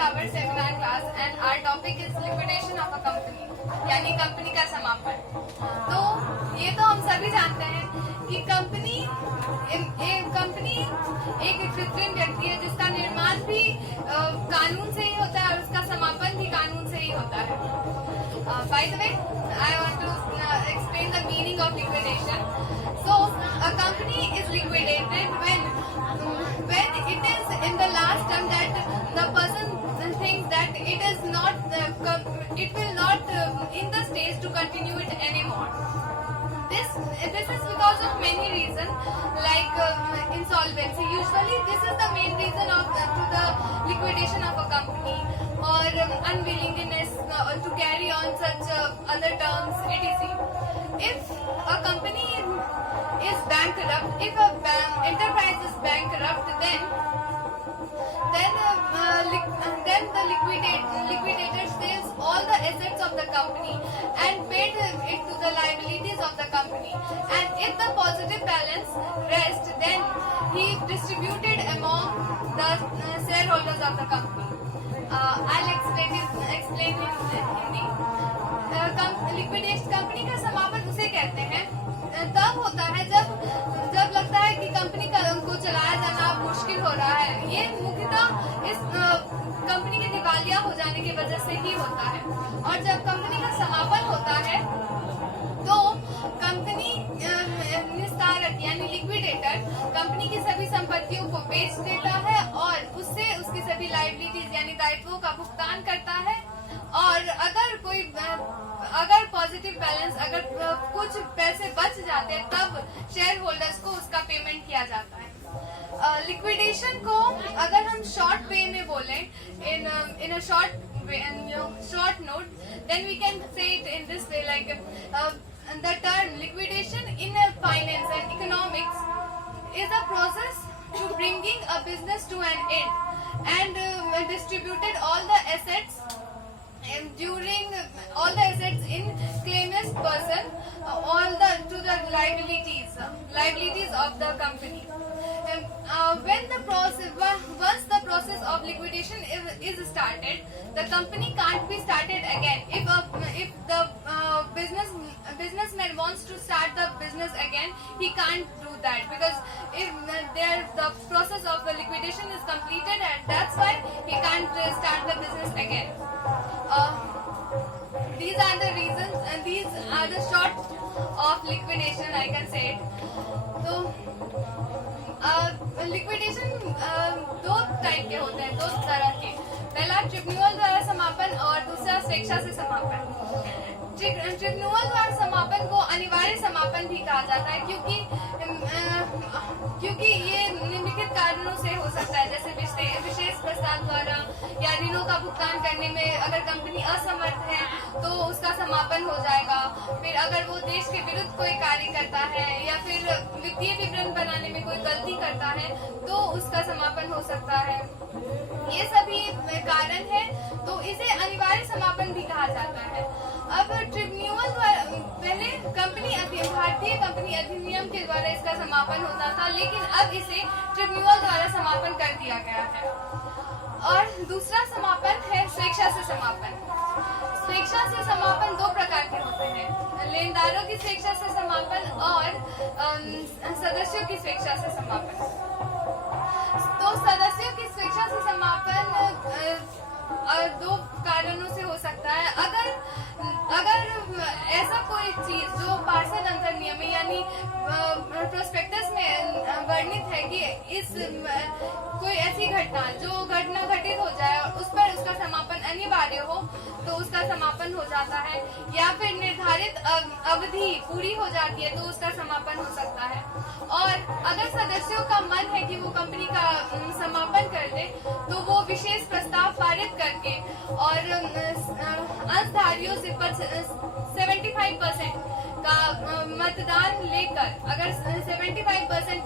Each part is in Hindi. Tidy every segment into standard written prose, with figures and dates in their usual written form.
our seminar class and our topic is liquidation of a company, यानी कंपनी का समापन। तो ये तो हम सभी जानते हैं कि कंपनी एक कृत्रिम व्यक्ति है जिसका निर्माण भी कानून से ही होता है और उसका समापन भी कानून से ही होता है। By the way, I want to explain the meaning of liquidation. So, a company is liquidated when it is in the last term that the person thinks that it is not, it will not in the stage to continue it anymore. This is because of many reasons like insolvency. Usually, this is the main reason to the liquidation of a company, or unwillingness to carry on such other terms, etc. If a company is bankrupt, if a enterprise is bankrupt, then the liquidator sells all the assets of the company and paid it to the liabilities of the company. And if the positive balance rests, then he distributed among the shareholders of the company. I'll explain in Hindi. Liquidation company का समापन उसे कहते हैं तब होता है जब लगता है कि कंपनी को चलाया जाना अब मुश्किल हो रहा है। ये मुख्यतः इस कंपनी के दिवालिया हो जाने की वजह से ही होता है। और जब कंपनी का समापन होता है तो कंपनी निस्तारक यानी लिक्विडेटर कंपनी की सभी संपत्तियों को बेच देता है और उससे उसकी सभी लायबिलिटीज यानी दायित्वों का भुगतान करता है। और अगर पॉजिटिव बैलेंस अगर कुछ पैसे बच जाते हैं तब शेयर होल्डर्स को उसका पेमेंट किया जाता है। लिक्विडेशन को अगर हम शॉर्ट वे में बोले इन अ short note, then we can say it in this way, like the term liquidation in finance and economics is a process to bringing a business to an end and distributed all the assets in claimant's person to the liabilities of the company. Once the process of liquidation is started, the company can't be started again. If the businessman wants to start the business again, he can't do that because if the process of the liquidation is completed, and that's why he can't start the business again. These are the reasons, and these are the short of liquidation, I can say it. So, liquidation दो टाइप के होते हैं, दो तरह के। पहला ट्रिब्यूनल द्वारा समापन और दूसरा स्वेच्छा से समापन। ट्रिब्यूनल द्वारा समापन को अनिवार्य समापन भी कहा जाता है क्योंकि ये निम्नलिखित कारणों से हो सकता है, जैसे विशेष प्रस्ताव द्वारा या ऋणों का भुगतान करने में अगर कंपनी असमर्थ है तो उसका समापन हो जाएगा। फिर अगर वो देश के विरुद्ध कोई कार्य करता है या फिर वित्तीय विवरण बनाने में कोई गलती करता है तो उसका समापन हो सकता है। ये सभी कारण है तो इसे अनिवार्य समापन भी कहा जाता है। अब ट्रिब्यूनल द्वारा पहले भारतीय कंपनी अधिनियम के द्वारा इसका समापन होता था, लेकिन अब इसे ट्रिब्यूनल द्वारा समापन कर दिया गया है। और दूसरा समापन है स्वेच्छा से समापन। स्वेच्छा से समापन दो प्रकार के होते हैं, लेनदारों की स्वेच्छा से समापन और सदस्यों की स्वेच्छा से समापन। तो सदस्यों की स्वेच्छा से समापन दो कारणों से हो सकता है। अगर ऐसा कोई चीज जो पार्षद अंतर्नियम में यानी प्रोस्पेक्टस में वर्णित है कि कोई ऐसी घटना घटित हो जाए और उस पर उसका समापन अनिवार्य हो तो उसका समापन हो जाता है, या फिर निर्धारित अवधि पूरी हो जाती है तो उसका समापन हो सकता है। और अगर सदस्यों का मन है कि वो कंपनी का समापन कर दे तो वो विशेष प्रस्ताव पारित करके और अंशधारियों से 75% का मतदान लेकर, अगर 75%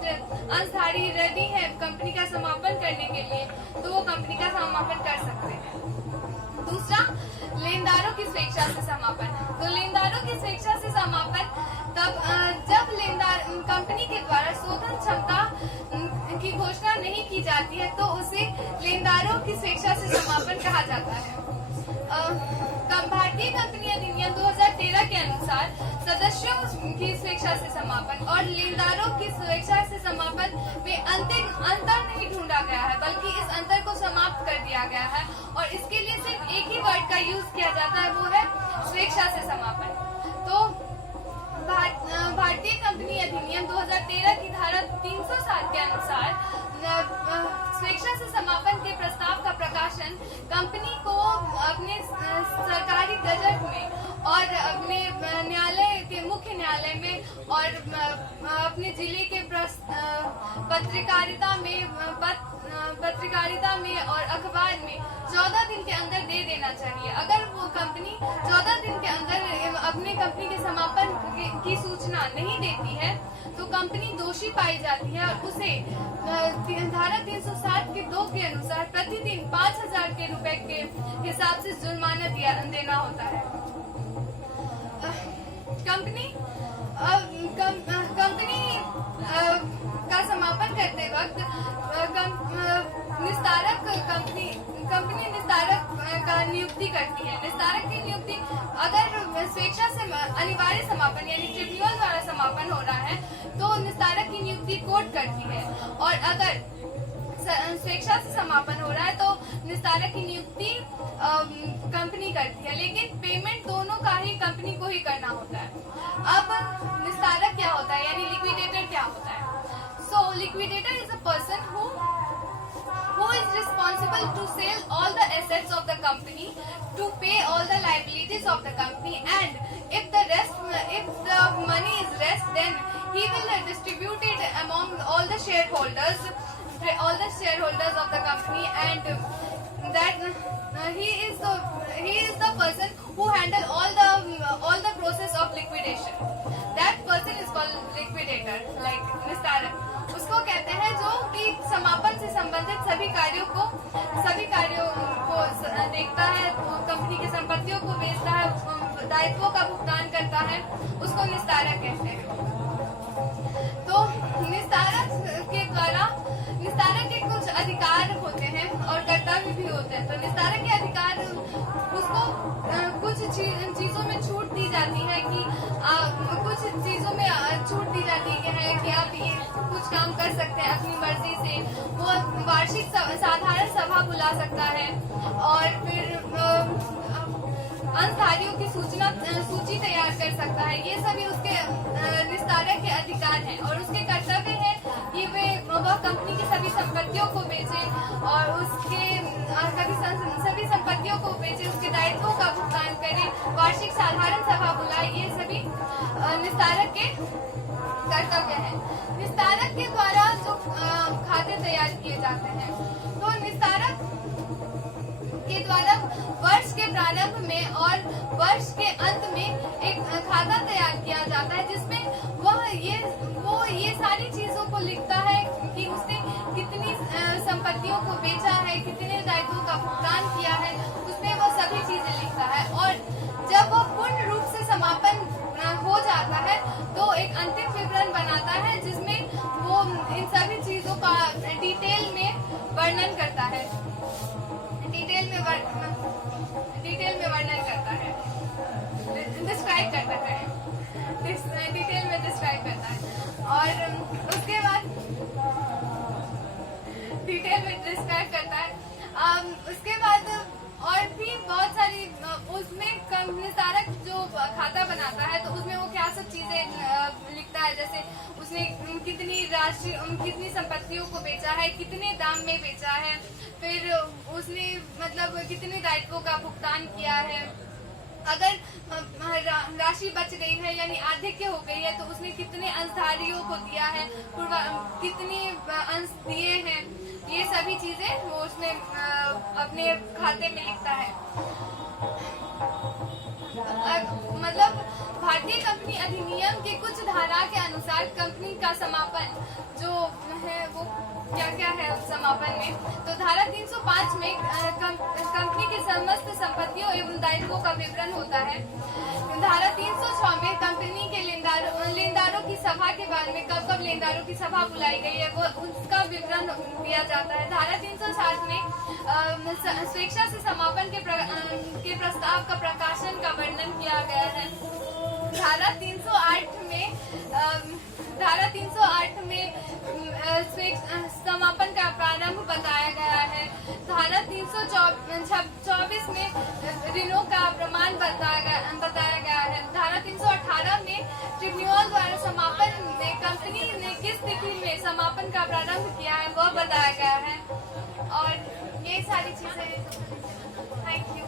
अंशधारी रेडी है कंपनी का समापन करने के लिए तो वो कंपनी का समापन कर सकते हैं। दूसरा, लेनदारों की स्वेच्छा से समापन। तो लेनदारों की स्वेच्छा से समापन तब जब लेनदार कंपनी के द्वारा शोधन क्षमता की घोषणा नहीं की जाती है तो उसे लेनदारों की स्वेच्छा से समापन कहा जाता है। भारतीय कंपनी अधिनियम 2013 के अनुसार सदस्यों की स्वेच्छा से समापन और लेनदारों की स्वेच्छा से समापन में अंतर नहीं ढूंढा गया है, बल्कि इस अंतर को समाप्त कर दिया गया है और इसके लिए सिर्फ एक ही वर्ड का यूज किया जाता है, वो है स्वेच्छा से समापन। तो भारतीय कंपनी अधिनियम 2013 की धारा 307 के अनुसार स्वेच्छा से समापन के प्रस्ताव का प्रकाशन कंपनी को अपने सरकारी गजट में और अपने न्यायालय के मुख्य न्यायालय में और अपने जिले के पत्रकारिता में और अखबार में 14 दिन के अंदर दे देना चाहिए। अगर वो कंपनी 14 दिन के अंदर अपने कंपनी के समापन की सूचना नहीं देती है तो कंपनी दोषी पाई जाती है और उसे धारा 307 के 2 के अनुसार प्रतिदिन 5,000 के रुपए के हिसाब से जुर्माना देना होता है। कंपनी का समापन करते वक्त कंपनी निस्तारक का नियुक्ति करती है। निस्तारक की नियुक्ति अगर स्वेच्छा से अनिवार्य समापन यानी ट्रिब्यूनल द्वारा समापन हो रहा है तो निस्तारक की नियुक्ति कोर्ट करती है और अगर स्वेच्छा से समापन हो रहा है तो निस्तारक की नियुक्ति कंपनी करती है, लेकिन पेमेंट दोनों का ही कंपनी को ही करना होता है। अब निस्तारक क्या होता है यानी लिक्विडेटर क्या होता है? So liquidator is a person who is responsible to sell all the assets of the company, to pay all the liabilities of the company, and if the money is rest, then he will distribute it among all the shareholders of the company, and that he is the person who handle all the process of liquidation. That person is called liquidator, like निस्तारक। उसको कहते हैं जो कि समापन से संबंधित सभी कार्यों को देखता है, कंपनी की संपत्तियों को बेचता है, दायित्वों का भुगतान करता है, उसको निस्तारक कहते हैं। तो निस्तारक के कुछ अधिकार होते हैं और कर्तव्य भी होते हैं। तो निस्तारक के अधिकार उसको कुछ चीजों में छूट दी जाती है कि आप ये कुछ काम कर सकते हैं अपनी मर्जी से। वो वार्षिक साधारण सभा बुला सकता है और फिर अंशधारियों की सूची तैयार कर सकता है। ये सभी उसके निस्तारक के अधिकार हैं और उसके कर्तव्य है कि वह कंपनी की सभी संपत्तियों को बेचे और उसके सभी संपत्तियों को बेचे, उसके दायित्वों का भुगतान करे, वार्षिक साधारण सभा बुलाए। ये सभी निस्तारक के कर्तव्य है। निस्तारक के द्वारा जो खाते तैयार किए जाते हैं, तो निस्तारक के द्वारा वर्ष के प्रारंभ में और वर्ष के अंत में एक खाता तैयार किया जाता है जिसमें वो ये सारी चीजों को लिखता है कि उसने कितनी संपत्तियों को बेचा है, कितने दायित्वों का भुगतान किया है, उसमें वो सभी चीजें लिखता है। और जब वो पूर्ण रूप से समापन हो जाता है तो एक अंतिम विवरण बनाता है जिसमें वो इन सभी चीजों का डिटेल में वर्णन करता है, डिटेल में वर्णन करता है, डिस्क्राइब करता है, डिटेल में डिस्क्राइब करता है। और उसके बाद डिटेल में डिस्क्राइब करता है। उसके बाद और भी बहुत सारी उसमें निस्तारक जो खाता बनाता है तो उसमें वो क्या सब चीजें लिखता है, जैसे उसने कितनी संपत्तियों को बेचा है, कितने दाम में बेचा है, फिर उसने मतलब कितने दायित्वों का भुगतान किया है, अगर राशि बच गई है यानी आधिक्य हो गई है तो उसने कितने अंशधारियों को दिया है, कितने अंश दिए हैं, ये सभी चीजें वो उसमें अपने खाते में लिखता है। मतलब भारतीय कंपनी अधिनियम के कुछ धारा के अनुसार कंपनी का समापन जो है वो क्या क्या है समापन में, तो धारा 305 में कंपनी की समस्त संपत्तियों एवं दायित्वों का विवरण होता है। धारा 306 में कंपनी के लेनदारों की सभा के बारे में कब कब लेनदारों की सभा बुलाई गई है वो उसका विवरण दिया जाता है। धारा 307 में स्वेच्छा से समापन के प्रस्ताव का प्रकाशन का वर्णन किया गया है। धारा 308 में समापन का प्रारंभ बताया गया है। धारा 324 में ऋणों का प्रमाण बताया गया है। धारा 318 में ट्रिब्यूनल द्वारा समापन में कंपनी ने किस तिथि में समापन का प्रारंभ किया है वह बताया गया है। और ये सारी चीजें। Thank you.